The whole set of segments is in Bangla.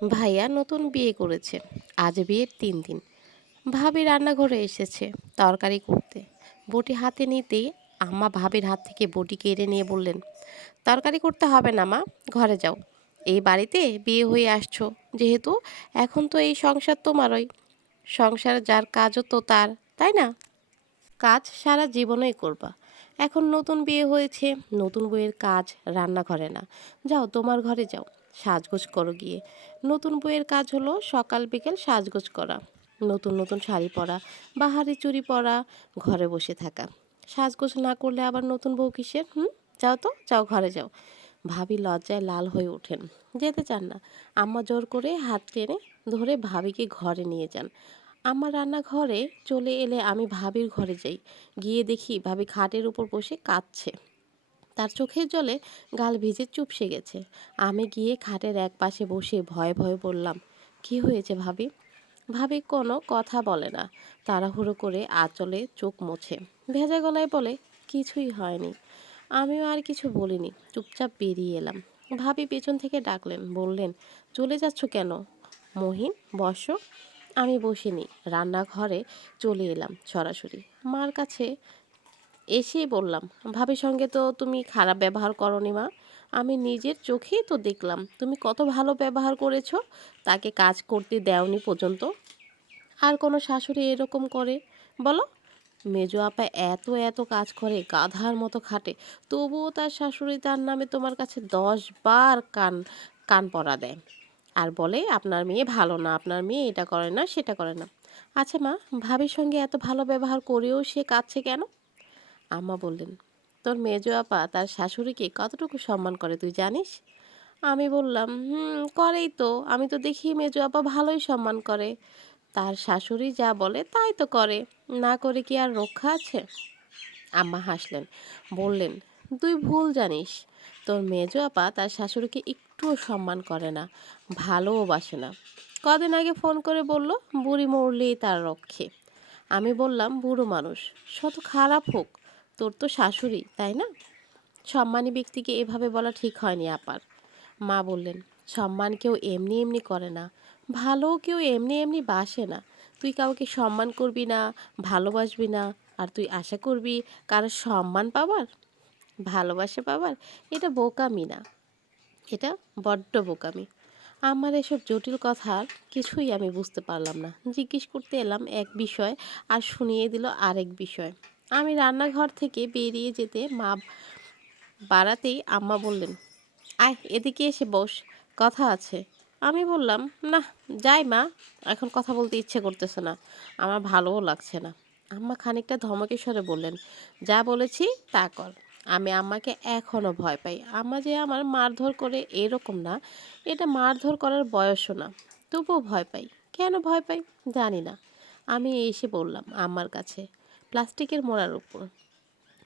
ভাইয়া নতুন বিয়ে করেছে। আজ বিয়ের তিন দিন। ভাবি রান্নাঘরে এসেছে তরকারি করতে। বটি হাতে নিতেই আম্মা ভাবির হাত থেকে বটি কেড়ে নিয়ে বললেন, তরকারি করতে হবে না মা, ঘরে যাও। এই বাড়িতে বিয়ে হয়ে আসছো, যেহেতু এখন তো এই সংসার তোমারই। সংসার যার কাজও তো তার, তাই না? কাজ সারা জীবনই করবা। এখন নতুন বিয়ে হয়েছে, নতুন বইয়ের কাজ রান্নাঘরে না। যাও, তোমার ঘরে যাও। সাজগোজ করো গিয়ে। নতুন বইয়ের কাজ হলো সকাল বিকেল সাজগোজ করা। নতুন নতুন শাড়ি পরা, বাহারি চুরি পরা, ঘরে বসে থাকা। সাজগোজ না করলে আবার নতুন বউ কিসের, হুম? যাও তো, যাও ঘরে যাও। ভাবি লজ্জায় লাল হয়ে ওঠেন। যেতে চান না। আম্মা জোর করে হাত টেনে ধরে ভাবিকে ঘরে নিয়ে যান। আমার রান্নাঘরে চলে এলে আমি ভাবির ঘরে যাই। গিয়ে দেখি ভাবি খাটের উপর বসে কাঁদছে। তার চোখের জলে গাল ভিজে চুপসে গেছে। আমি গিয়ে খাটের এক পাশে বসে ভয়ে ভয়ে বললাম, কি হয়েছে ভাবি? ভাবি কোনো কথা বলে না। তাড়াহুড়ো করে আঁচলে চোখ মোছে। ভেজা গলায় বলে, কিছুই হয়নি। আমিও আর কিছু বলিনি। চুপচাপ বেরিয়ে এলাম। ভাবি পেছন থেকে ডাকলেন, বললেন, চলে যাচ্ছ কেন? মহিন, বসো? আমি বসিনি। রান্নাঘরে চলে এলাম সরাসরি। মার কাছে এসেই বললাম, ভাবির সঙ্গে তো তুমি খারাপ ব্যবহার করনি মা। আমি নিজের চোখেই তো দেখলাম। তুমি কত ভালো ব্যবহার করেছ, তাকে কাজ করতে দেওনি পর্যন্ত। আর কোনো শাশুড়ি এরকম করে? বলো। মেজো আপা এত এত কাজ করে, গাধার মতো খাটে। তবুও তার শাশুড়ি তার নামে তোমার কাছে দশ বার কান কান পরা দেয়। আর বলে, আপনার মেয়ে ভালো না, আপনার মেয়ে এটা করে না, সেটা করে না। আচ্ছা মা, ভাবির সঙ্গে এত ভালো ব্যবহার করেও সে কাঁদছে কেন? আম্মা বললেন, তোর মেজো আপা তার শাশুড়িকে কতটুকু সম্মান করে তুই জানিস? আমি বললাম, হুম, করেই তো। আমি তো দেখি মেজো আপা ভালোই সম্মান করে। তার শাশুড়ি যা বলে তাই তো করে। না করে কি আর রক্ষা আছে? আম্মা হাসলেন, বললেন, তুই ভুল জানিস। তোর মেজো আপা তার শাশুড়িকে একটুও সম্মান করে না, ভালোও বাসে না। কদিন আগে ফোন করে বলল, বুড়ি মরলেই তার রক্ষে। আমি বললাম, বুড়ো মানুষ শত খারাপ হোক। তোর তো শাশুড়ি, তাই না? সম্মানী ব্যক্তিকে এভাবে বলা ঠিক হয়নি আপার। মা বললেন, সম্মান কেউ এমনি এমনি করে না। ভালো কেউ এমনি এমনি বাসে না। তুই কাউকে সম্মান করবি না, ভালোবাসবি না, আর তুই আশা করবি কারও সম্মান পাবার? ভালোবাসা পাবার? এটা বোকামি না। এটা বড্ড বোকামি। আমার এসব জটিল কথার কিছুই আমি বুঝতে পারলাম না। জিজ্ঞেস করতে এলাম এক বিষয় আর শুনিয়ে দিল আরেক বিষয়। আমি রান্নাঘর থেকে বেরিয়ে যেতে মা বাড়াতেই আম্মা বললেন, আয়, এদিকে এসে বস, কথা আছে। আমি বললাম, না, যাই মা, এখন কথা বলতে ইচ্ছে করতেছে না, আমার ভালোও লাগছে না। আম্মা খানিকটা ধমকের স্বরে বললেন, যা বলেছি তা কর, আমি আম্মাকে এখনও ভয় পাই। আম্মা যে আমার মারধর করে এরকম না, এটা মারধর করার বয়সও না, তবুও ভয় পাই। কেন ভয় পাই? জানি না। আমি এসে বললাম, আম্মার কাছে প্লাস্টিকের মোড়ার উপর।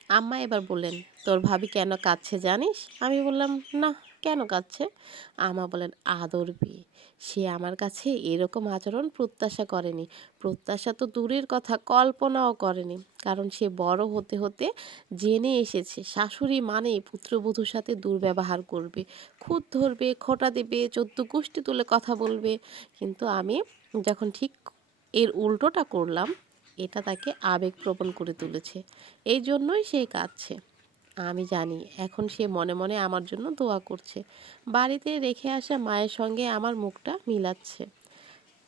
আম্মা এবার বললেন, তোর ভাবি কেন কাঁদছে জানিস? আমি বললাম, না, কেন কাঁদছে? আমা বলেন আদর বিয়ে। সে আমার কাছে এরকম আচরণ প্রত্যাশা করেনি। প্রত্যাশা তো দূরের কথা, কল্পনাও করেনি। কারণ সে বড় হতে হতে জেনে এসেছে, শাশুড়ি মানে পুত্রবধূর সাথে দুর্ব্যবহার করবে। খুদ ধরবে, খোটা দেবে, চোদ্দ গোষ্ঠী তুলে কথা বলবে। কিন্তু আমি যখন ঠিক এর উল্টোটা করলাম এটা তাকে আবেগপ্রবণ করে তুলেছে। এই জন্যই সে কাঁদছে। আমি জানি, এখন সে মনে মনে আমার জন্য দোয়া করছে। বাড়িতে রেখে আসা মায়ের সঙ্গে আমার মুখটা মিলাচ্ছে।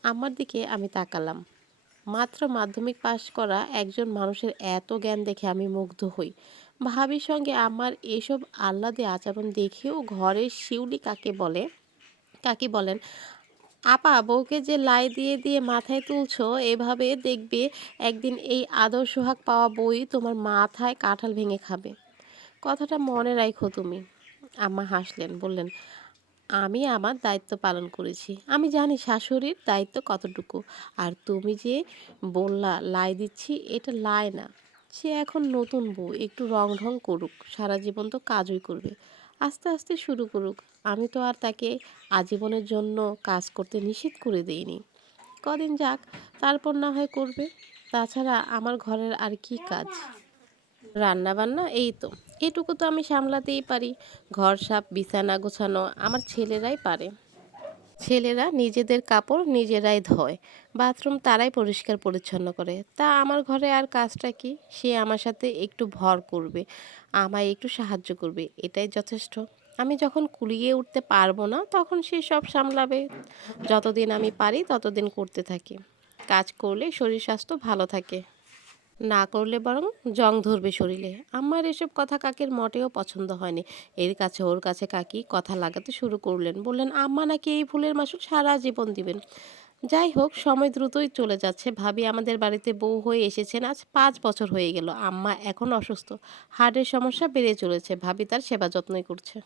আমার দিকে আমি তাকালাম। মাত্র মাধ্যমিক পাশ করা একজন মানুষের এত জ্ঞান দেখে আমি মুগ্ধ হই। ভাবির সঙ্গে আমার এসব আহ্লাদে আচরণ দেখেও ঘরের শিউলি কাকে বলে, কাকে বলেন আপা বউকে যে লাই দিয়ে দিয়ে মাথায় তুলছো, এভাবে দেখবে একদিন এই আদর সোহাগ পাওয়া বই তোমার মাথায় কাঁঠাল ভেঙে খাবে। কথাটা মনে রাখো তুমি। আম্মা হাসলেন, বললেন, আমি আমার দায়িত্ব পালন করেছি। আমি জানি শাশুড়ির দায়িত্ব কতটুকু। আর তুমি যে বললা লাই দিচ্ছি, এটা লাই না। সে এখন নতুন বউ, একটু রং ঢং করুক, সারা জীবন তো কাজই করবে। আস্তে আস্তে শুরু করুক। আমি তো আর তাকে আজীবনের জন্য কাজ করতে নিষেধ করে দেইনি। কদিন যাক, তারপর না হয় করবে। তাছাড়া আমার ঘরের আর কি কাজ? রান্না বান্না এই তো। এটুকু তো আমি সামলাতেই পারি। ঘর সাপ বিছানা গোছানো আমার ছেলেরাই পারে। ছেলেরা নিজেদের কাপড় নিজেরাই ধয়। বাথরুম তারাই পরিষ্কার পরিচ্ছন্ন করে। তা আমার ঘরে আর কাজটা কি? সে আমার সাথে একটু ভর করবে, আমায় একটু সাহায্য করবে, এটাই যথেষ্ট। আমি যখন কুলিয়ে উঠতে পারব না, তখন সে সব সামলাবে। যতদিন আমি পারি ততদিন করতে থাকি। কাজ করলে শরীর স্বাস্থ্য ভালো থাকে। না করলে বরং জং ধরবে শরীরে। আমার এসব কথা কাকের মোটেও পছন্দ হয়নি। এর কাছে ওর কাছে কাকি কথা লাগাতে শুরু করলেন। বললেন, আম্মা নাকি এই ফুলের মাসুল সারা জীবন দিবেন। যাই হোক, সময় দ্রুতই চলে যাচ্ছে। ভাবি আমাদের বাড়িতে বউ হয়ে এসেছেন। আজ পাঁচ বছর হয়ে গেল। আম্মা এখন অসুস্থ। হার্টের সমস্যা বেড়ে চলেছে। ভাবি তার সেবা যত্নই করছে।